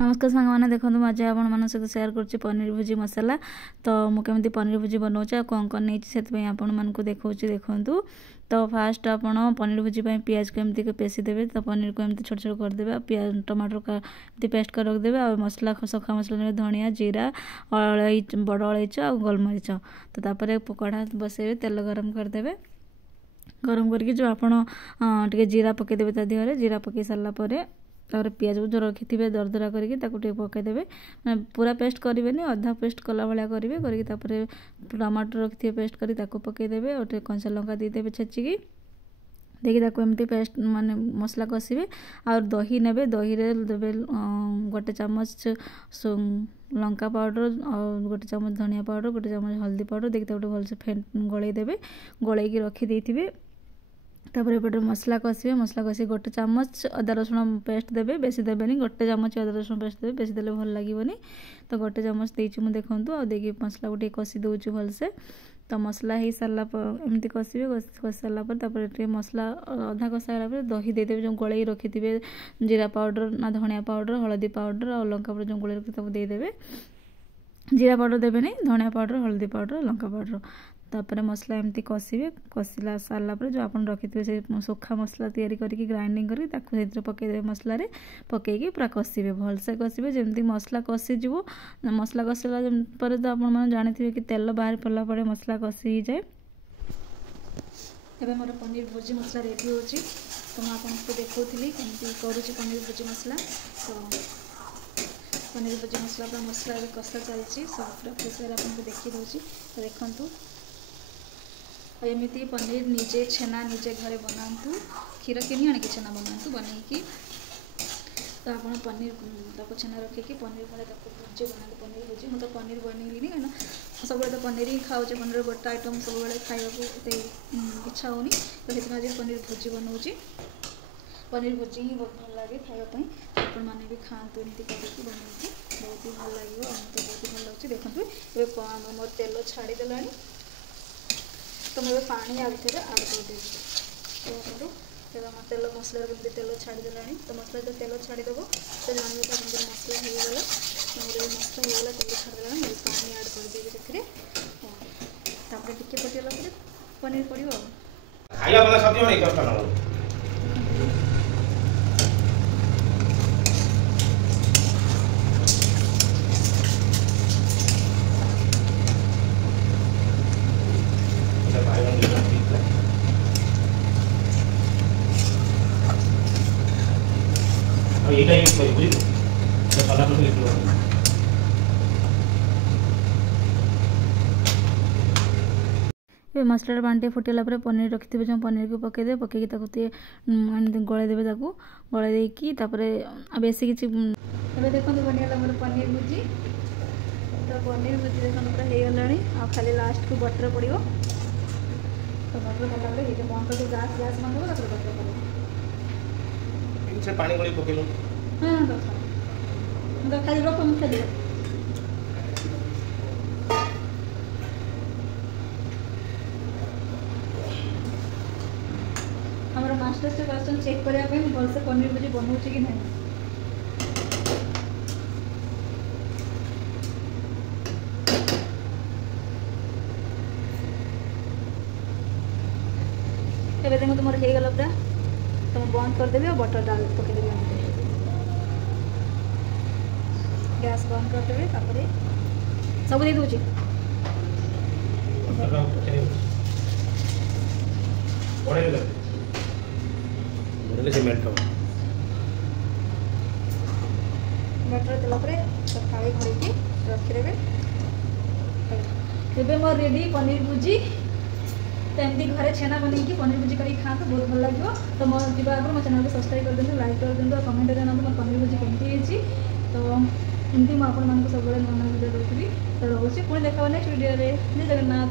नमस्कार सांग मैंने देखो आज आप सहित सेयार कर पनीर भुजी मसला तो मुझे पनीर भुजी बनाऊे कौन कौन नहीं से आपण मानक देखा देखु। तो फास्ट आप पनीर भुजी पियाज को एमती पेसी देवे तो पनीर को एमती छोट छोट करदे पियाज टमाटर का एमती पेस्ट कर रखिदेवे आ मसला सखा मसला धनिया जीरा बड़ अलैच आ गोलमरीच तो तापर कढ़ा बसैबे तेल गरम करदे गरम करके जो आप जीरा पकईदेवे ता देहरे जीरा पकई सारापर तापर पियाज को जो रखी थे दरदरा करके पकईदेवे पूरा पेस्ट करेंगे अधा पेस्ट कला भाया करेंगे करके टमाटर रखी थे पेस्ट कर पकईदेवे और कंचा लंका देदेवे छेचिकी देखिए एमती पेस्ट माने मसला कषिबे और दही ने दही देवे गोटे चामच लंका पाउडर और गोटे चामच धनिया पाउडर गोटे चामच हल्दी पाउडर देखिए गोटे भलसे गलई देवे गलैकी रखी तापर एपटे मसला कषिबे मसला कषि गोटे चामच अदा रसुण पेस्ट देवे बेसी देवेनि गोटे चामच अदा रसुण पेस्ट देवे बेसी देले भल लागिबोनी तो गोटे चामच देइछु मु देखंतु आ देखि मसला गोटे कषि दउछु भलसे तो मसला हो सारा एमती कषिबे कषि सारापर मसला अधा कषाला पर दही देदेवे जो गलई रखी थे जीरा पाउडर ना धनिया पाउडर हल्दी पाउडर और लंका पाउडर जो गलई रखी देदेवे जीरा पाउडर देवेनि धनिया पाउडर हल्दी पाउडर लंका पाउडर तापर मसला एमती कषिबे कषिला सारापर जो आप रखी थे से सुखा मसला तैयारी करके ग्राइंडिंग करके पकईदेवे मसलार पकईकी पूरा कषिबे भलसे कषिबे जमती मसला कषिज मसला कषिला पर तो आप जानी कि तेल बाहर पड़ला पड़े मसला कषि जाए। एबे मोर पनीर भुजी मसला रेडी हो तो मैं आपको देखी कमी करुँच पनीर भुजी मसला तो पनीर भुजी मसला पूरा मसला कषा चलती सब पूरा प्रेसर आपको देखी दूसरी तो देखूँ एमती पनीर निजे छेना निजे घरे बनातु क्षीर किनी आनिक छेना बनातु बनईकी तो आप पनीर तक छेना रखिकी पनीर भले भुजी बनाते पनीर भुजी मुझे तो पनीर बनईली कहीं सब तो पनीर ही खाऊे पनीर गोटा आइटम सब खावाक इच्छा होनी तो आज पनीर भुजी बनाऊँगी पनीर भुजी ही बहुत भल लगे खावाई आपण मैंने भी खातु एमती करके बनईकी बहुत ही भल लगे मत बहुत भल लगे देखो ये मोर तेल छाड़ीदेला तो मैं पानी आ भितर आड करदेवी तो तेल मसला कमी तेल छाड़ीदेला तो मसला जो तेल छाड़ीदेव तो जानवे तो आप मसला होगला मसला होगला तेल छाड़देला मैं पानी आड करदेवी से टिके पटिगला पनीर पड़ो मसला पानी फुटेला पनीर रखी थे जो पनीर को पकईदे पकईकी गलईदेवे गलईकी बेसी किसी देखो बनिगला मोर पनीर भुजी तो पनीर भुजी देखो पूरा हो गला खाली लास्ट को बटर पड़ो तो बटर पड़ला ये बंद कर गैस गैस बंद कर बटर पड़ो से पानी गली पकेलो हां तो खाली रखो मुझे दे हमारा मास्टर से क्वेश्चन चेक करने भलसे पनीर भुजी बनाऊँ कि नहीं एबे देखो तुम हो गला पूरा तो बंद करदेवी और बटर डाल पकईदेवी गैस बंद करदेवी सब दे दूची बटर देलापर थाली घोड़ी रखिदेवे एबे मोर रेडी पनीर भुजी तो एमती घरे छेना बनईकी पनीर भुजी कर खाते बहुत भल लगे तो मो जा आगे मो चैनल को सब्सक्राइब कर दिखाँ लाइक कर दिखाँ कमेंट जानते मोर पनीर भुजी केमती तो एमती मुझे सब नुआ नुआ भिडियो दूसरी तो रोचे पुणी देखा नेक्स्ट वीडियो जय जगन्नाथ।